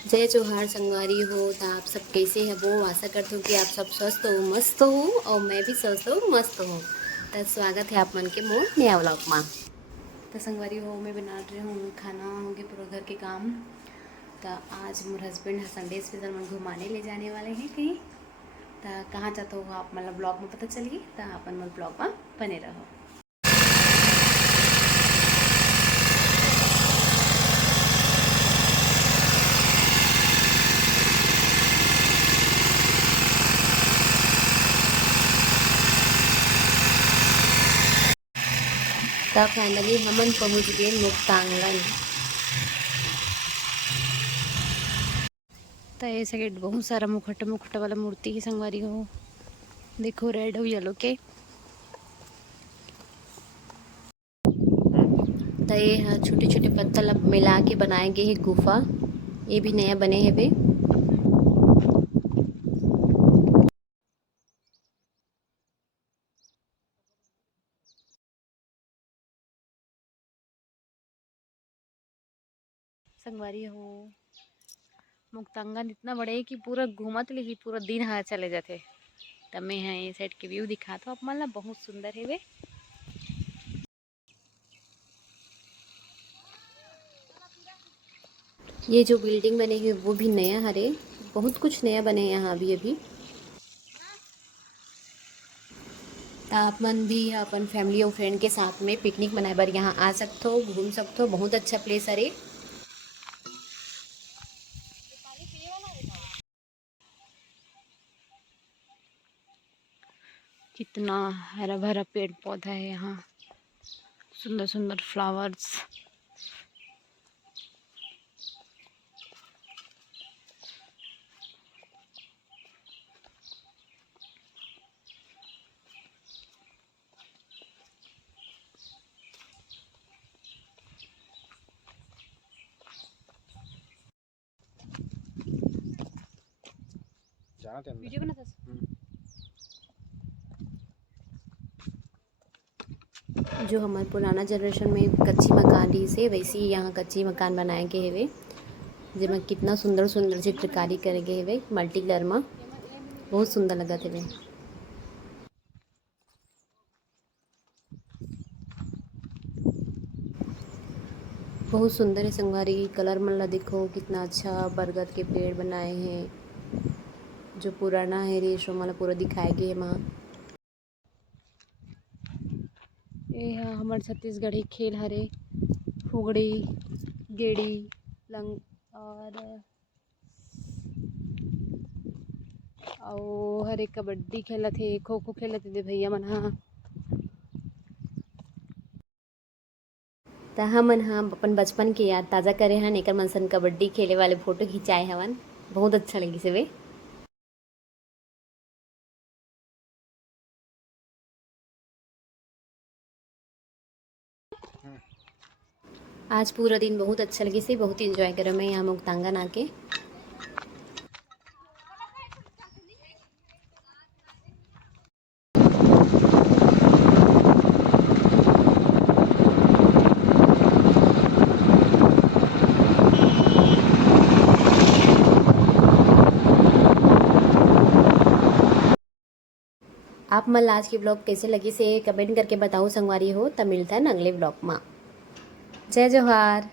जय जोहार संगवारी हो। तो आप सब कैसे हैं? वो आशा करती हूँ कि आप सब स्वस्थ हो, मस्त हो और मैं भी स्वस्थ हूँ, मस्त हूँ। तो स्वागत है आप मन के मोर नया व्लॉग में। तो संगवारी हो, मैं बना रही हूँ खाना, होंगे पूरा घर के काम। तो आज मोर हस्बैंड संडे स्पेशल मन घुमाने ले जाने वाले हैं कहीं। तो कहाँ जाता हो आप मतलब ब्लॉग में पता चलिए। तो अपन मन ब्लॉग में बने रहो। तो फाइनली हमन पहुँच गए मुक्तांगन। तो ऐसे गेट बहुत सारा मुखट मुखट वाला मूर्ति की संगवारी हो। देखो रेड और येलो के। तो ये छोटे छोटे पत्थर अब मिला के बनाए गए हैं गुफा। ये भी नया बने हैं वे। संगवारी हो, मुक्तांगन इतना बड़े है कि पूरा घूमत ले ही पूरा दिन हाँ चले जाते। तब मैं यहाँ ये साइड के व्यू दिखाता हूँ आप मतलब बहुत सुंदर है वे। ये जो बिल्डिंग बने हैं वो भी नया हरे। बहुत कुछ नया बने हैं यहाँ अभी अभी। तो आप मन भी अपन फैमिली और फ्रेंड के साथ में पिकनिक मनाए बार यहाँ आ सकते हो, घूम सकते हो। बहुत अच्छा प्लेस हरे। कितना हरा भरा पेड़ पौधा है यहाँ, सुंदर सुंदर फ्लावर्स। वीडियो बना था। जो हमारे पुराना जनरेशन में कच्ची मकान रही से वैसे ही यहाँ कच्ची मकान बनाए गए हवे, जिसमें कितना सुंदर सुंदर चित्रकारी करे गए हवे मल्टी कलर में। बहुत सुंदर लगा थे वे। बहुत सुंदर है संगवारी। कलर मन देखो कितना अच्छा। बरगद के पेड़ बनाए हैं जो पुराना है रेशो वाला पूरा दिखाए गए वहाँ। ये हमारे छत्तीसगढ़ी खेल हरे फुगड़ी, गेड़ी, लंग और हरे कबड्डी खेलत थे, खो खो खेलत थे भैया मन। हाँ तो हमन हम अपन बचपन के याद ताज़ा करे हन। एकर मन सन कबड्डी खेले वाले फोटो खिंचाए हवन। बहुत अच्छा लगी से वे। आज पूरा दिन बहुत अच्छा लगी से, बहुत इंजॉय करो मैं यहाँ मुक्तांगन आके। आप मन आज की ब्लॉग कैसे लगी से कमेंट करके बताओ संगवारी हो। तब मिलता है अगले ब्लॉग में। जय जोहार।